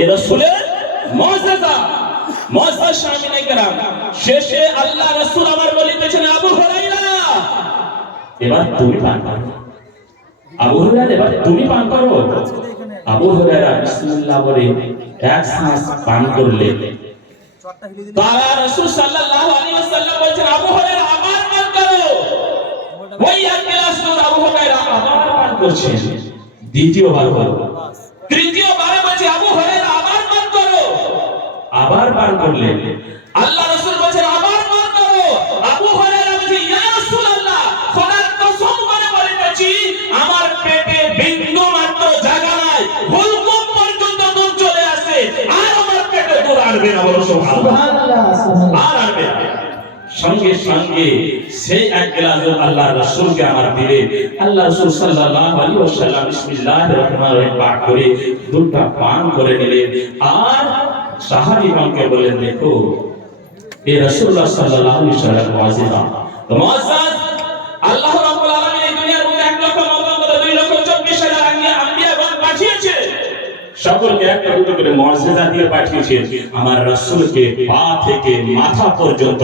এ রাসূলের মুজিজা মুজিজা শামিল کرام শেষে আল্লাহ রাসূল আমার বলিতেছেন আবু হুরায়রা এবার তুমি পান করো আবু হুরায়রা এবার তুমি পান করো আবু হুরায়রা বিসমিল্লাহ বলে এক শ্বাস পান করলে তারা রাসূল সাল্লাল্লাহু আলাইহি ওয়াসাল্লাম বলেন আবু হুরায়রা আবার পান করো ওই এক গ্লাস দুধ আবু হুরায়রা আবার পান করছেন দ্বিতীয়বার হলো তৃতীয়বার বলছে আবু হুরায়রা আবার পান করো আবার পান করলেন আল্লাহ রাসূল বলেন আবার পান করো আবু হুরায়রা বলে ইয়া রাসূলুল্লাহ খোদার কসম করে বলতেছি আমার পেটে বিন্দু মাত্র জায়গা নাই হুলকুম পর্যন্ত দুধ চলে আসে আর আমার পেটে দুধ আসবে না বলো সুবহানাল্লাহ আর আসবে না সঙ্গে সঙ্গে সেই এক গ্লাস আল্লাহ রাসূলকে আমার দিলে আল্লাহ রাসূল সাল্লাল্লাহু আলাইহি ওয়াসাল্লাম বিসমিল্লাহির রহমানির রহিম পাঠ করে দুধটা পান করে নিলেন আর সাহাবীগণকে বললেন দেখো এই রাসূলুল্লাহ সাল্লাল্লাহু আলাইহি ওয়াসাল্লাম মুআজ্জিজা মুআজ্জিজ আল্লাহ রাব্বুল আলামিন এই দুনিয়ার মধ্যে 1 লক্ষ 2 লক্ষ 24,000 আম্বিয়াগণ পাঠিয়েছে সকলকে একটা দুটো করে মুআজ্জিজা দিয়ে পাঠিয়েছে আমার রাসূলকে পা থেকে মাথা পর্যন্ত